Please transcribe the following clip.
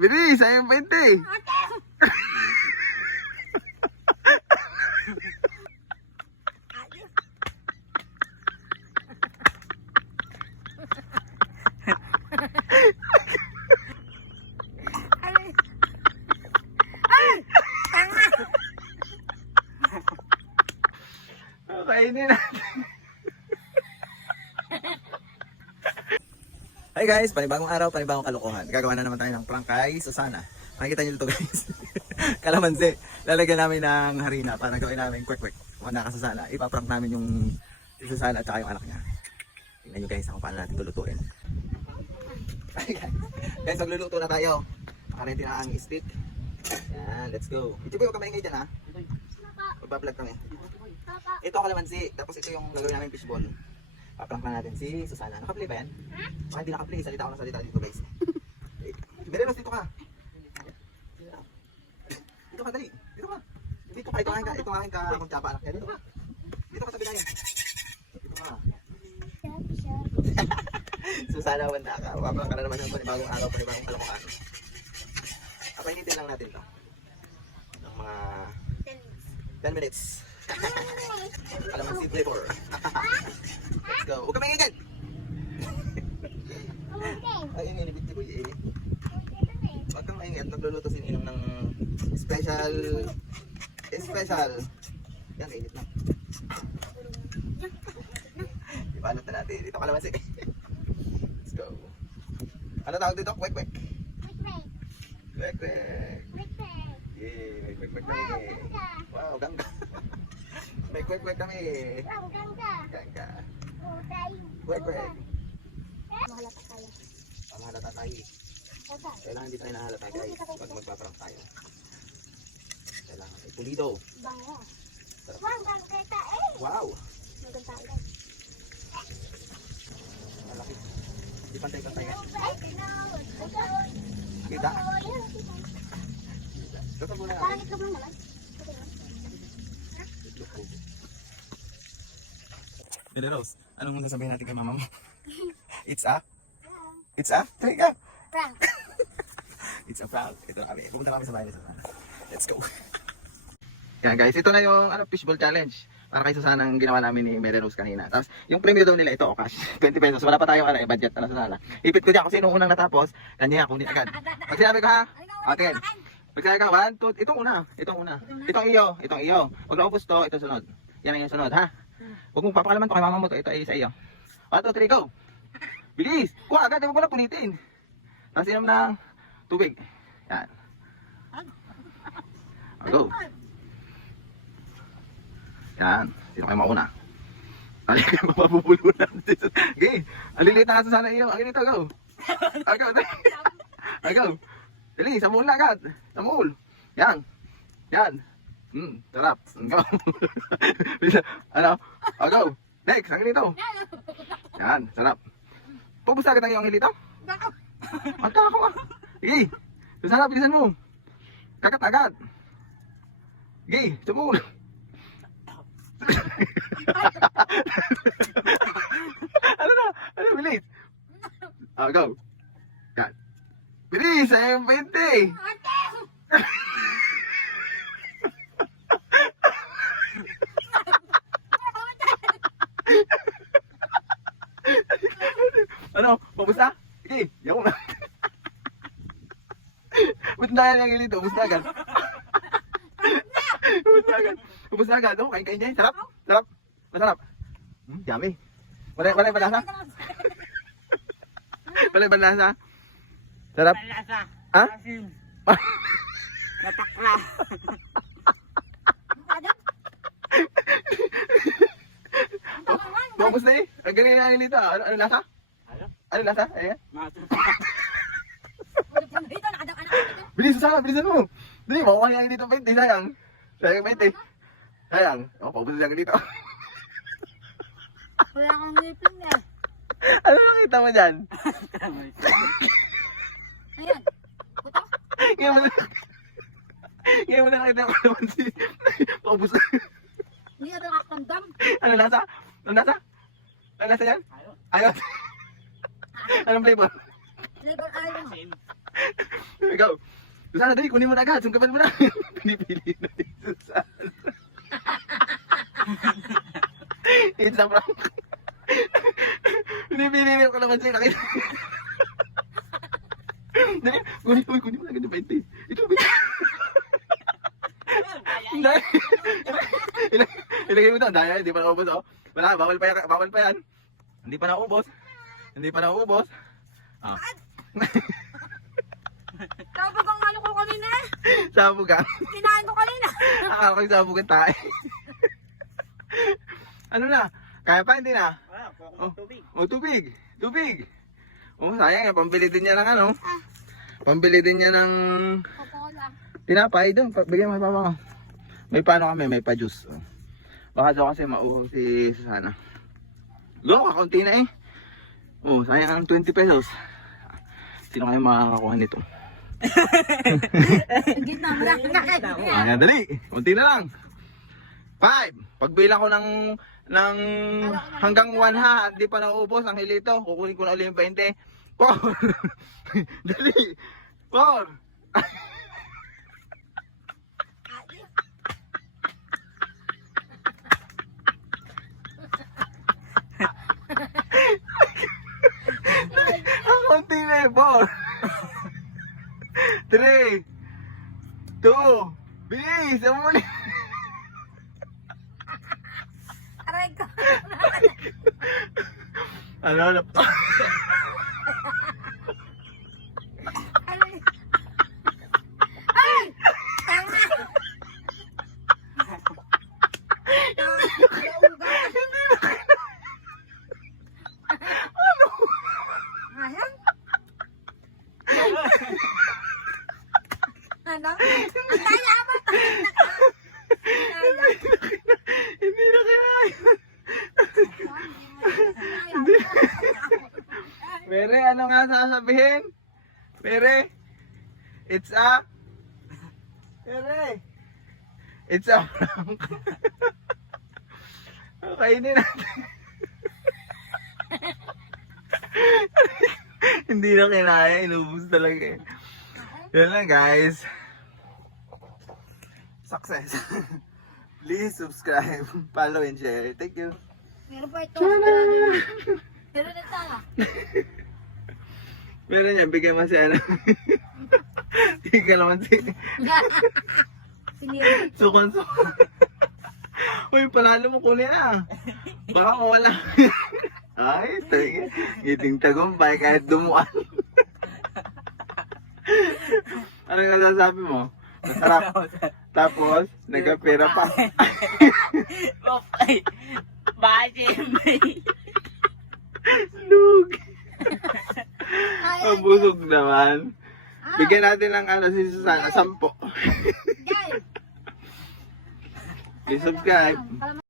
Bilis, ayun 20. Kainin natin. Hi guys, panibagong araw, panibagong kalokohan. Gagawa na naman tayo ng prank kay Susana. Makikita nyo dito guys. Kalamansi. Lalagyan namin ng harina para gawin namin quick quick. Wala ka Susana. Ipaprank namin yung si Susana at saka yung anak niya. Tingnan nyo guys kung paano natin ito lutuin. Hi guys. Guys, magluluto na tayo. Nakaready na ang stick. Yan, let's go. Ito ba yung kamay ngayon dyan ha? Magbablog kami. Ito ang kalamansi. Tapos ito yung gagawin namin fishball. Paprank na natin si Susana. Nakaplay ba yan? Baka hindi nakaplay. Salita ako ng salita dito guys. Berenos, dito ka. Dito ka, dali. Dito ka. Dito ka. Ito ang aking, ito ang aking kakuntsapa anak niya. Dito ka. Dito ka sa bilayan. Dito ka. Susana, wanda ka. Paprank ka na naman ng panibagong araw, panibagong kalokohan. Kapainitin lang natin to. Ng mga 10 minutes. Kalamansi flavor. Go. Huwag ka maingay dyan. Ay, yung inibig ni Kuya eh. Huwag kang maingay at nagluluto si Ninong ng special special. Yan, init na. Ibalot na natin. Dito ka naman si. Let's go. Ano tawag dito? Kwek kwek. Kwek kwek. Yay, kwek kwek kami. Wow, gangga. May kwek kwek kami. Gangga. Kwek kwek. Ang halata tayo. Kailangan hindi tayo nahalata guys. Pag magpaprank tayo. Kailangan ay pulido. Wow! Malaki. Di pantay-pantay nga. Kita. Ito muna natin. Parang itlog lang naman. Rose, anong sasabihin natin kay mama mo? It's a? It's a? Teka! Prank. It's a prank. Ito kami. Pupunta kami sa bahay. Let's go. Yan guys, ito na yung ano, fishball challenge. Para kay Susana ang ginawa namin ni Mary Rose kanina. Tapos yung premium daw nila ito, o cash. 20 pesos. Wala pa tayong ano, eh, budget na Susana. Ipit ko dyan kung sino unang natapos. Kanya, kunin agad. Pag sinabi ko ha, o tingin. Pag sinabi ko, one, two, itong una. Itong una. Itong iyo. Itong iyo. Pag naubos to, ito sunod. Yan ang yung sunod ha. Huwag mong papakalaman to kay mama mo to. Ito ay sa iyo. One, two, three, go. Bilis! Kuha agad, di mo pala punitin. Tapos inom ng tubig. Yan. Go. Yan. Sino kayo mauna? Ay, mapapupulunan. Okay. Ang liliit na kasi sana iyo. Ang ganito, go. Ah, go. Dali, samul na agad. Samul. Yan. Yan. Hmm, sarap. Go. Ano? Ah, go. Next, ang ganito. Yan, sarap. Pubus agad ang iyong hilito? Ang tako ah. Sige. Susana, bilisan mo. Kakat agad. Sige, sumul. ano na? Ano, bilis? Ah, go. Yan. Bilis, ayun 20. Ano, pabus na? Sige, yaw na. Ba't na yan yung hilito? Ubus na agad. Ubus na agad. Ubus na agad. Oh, kain-kain niya. Sarap. Sarap. Masarap. Hmm, yummy. Wala, wala yung balasa? Wala yung balasa? Sarap. Malasa. Ha? Asim. Natakla. Pabus na eh. Ang galing yung hilito. Ano, ano lasa? Ano? Lasa? Ayan. Dito, nakadang anak ko dito. Bilis sana, bilisan mo. Dali, makuha niya dito 20, sayang. Sayang 20. Sayang. Oh, paubos lang dito. Wala kang ngipin niya. ano nakita mo dyan? Ayan. Buto. Ngayon mo na. Ngayon mo na nakita ko naman si... Paubos na. Hindi na nakakandam. Ano lasa? Ano lasa? Ano lasa yan? Ayaw. Ayos. Anong flavor? Flavor ayaw. Asim. Ikaw. Susana, dali, kunin mo na agad. Sungkapan mo na. Pinipili na ni Susana. It's a prank. Pinipili ko naman siya. Nakita. Dali, kunin mo, kunin mo na agad yung 20. Ito, 20. Hindi. Ilag- Ilagay mo doon. Dahil hindi pa naubos, oh. Wala, bawal pa, yan, bawal pa yan. Hindi pa naubos. Hindi pa naubos. Ah. Tapos ang ano ko kanina eh. Sabugan. Kinain ko kanina. Akala ko yung sabugan tayo. ano na? Kaya pa, hindi na? Oh, oh, tubig. Tubig. Oh, sayang. eh, Pambili din niya ng ano. Ah. Pambili din niya ng tinapay doon. Bigyan mo papa ko. May paano kami, may pa-juice. Oh. Baka daw kasi mauho si Susana. Go, kakunti na eh. Oh, sayang ang 20 pesos. Sino kayo makakakuha nito? Gitna, wala ka na dali. Kunti na lang. 5. Pagbilang ko ng ng hanggang 1 ha, hindi pa nauubos ang hilito. Kukunin ko na ulit yung 20. 4. dali. 4. Two. Bilis. Ang muli. Aray ko. Ano, ano? Aray. Ay! Tama! Ayan. Ano? Ang daya mo! Hindi na kailangan. Mere, ano nga sasabihin? Mere, it's a... Mere, it's a prank. Kainin natin. Hindi na kinaya, inubos talaga eh. Yan lang guys. Success. Please subscribe, follow and share. Thank you. Meron pa ito. Meron na ito. Meron niya, bigyan mo si ano. Tika naman si. Sukon Sukon. Uy, panalo mo kunin na. Baka wala. Ay, sige. Ngiting tagumpay kahit dumuan. ano nga sasabi mo? Masarap. Tapos, nagkapera pa. Okay. Bakit may... Lug. Ay, Ang busog naman. Bigyan natin ng ano si Susana, sampo. Guys. Please subscribe.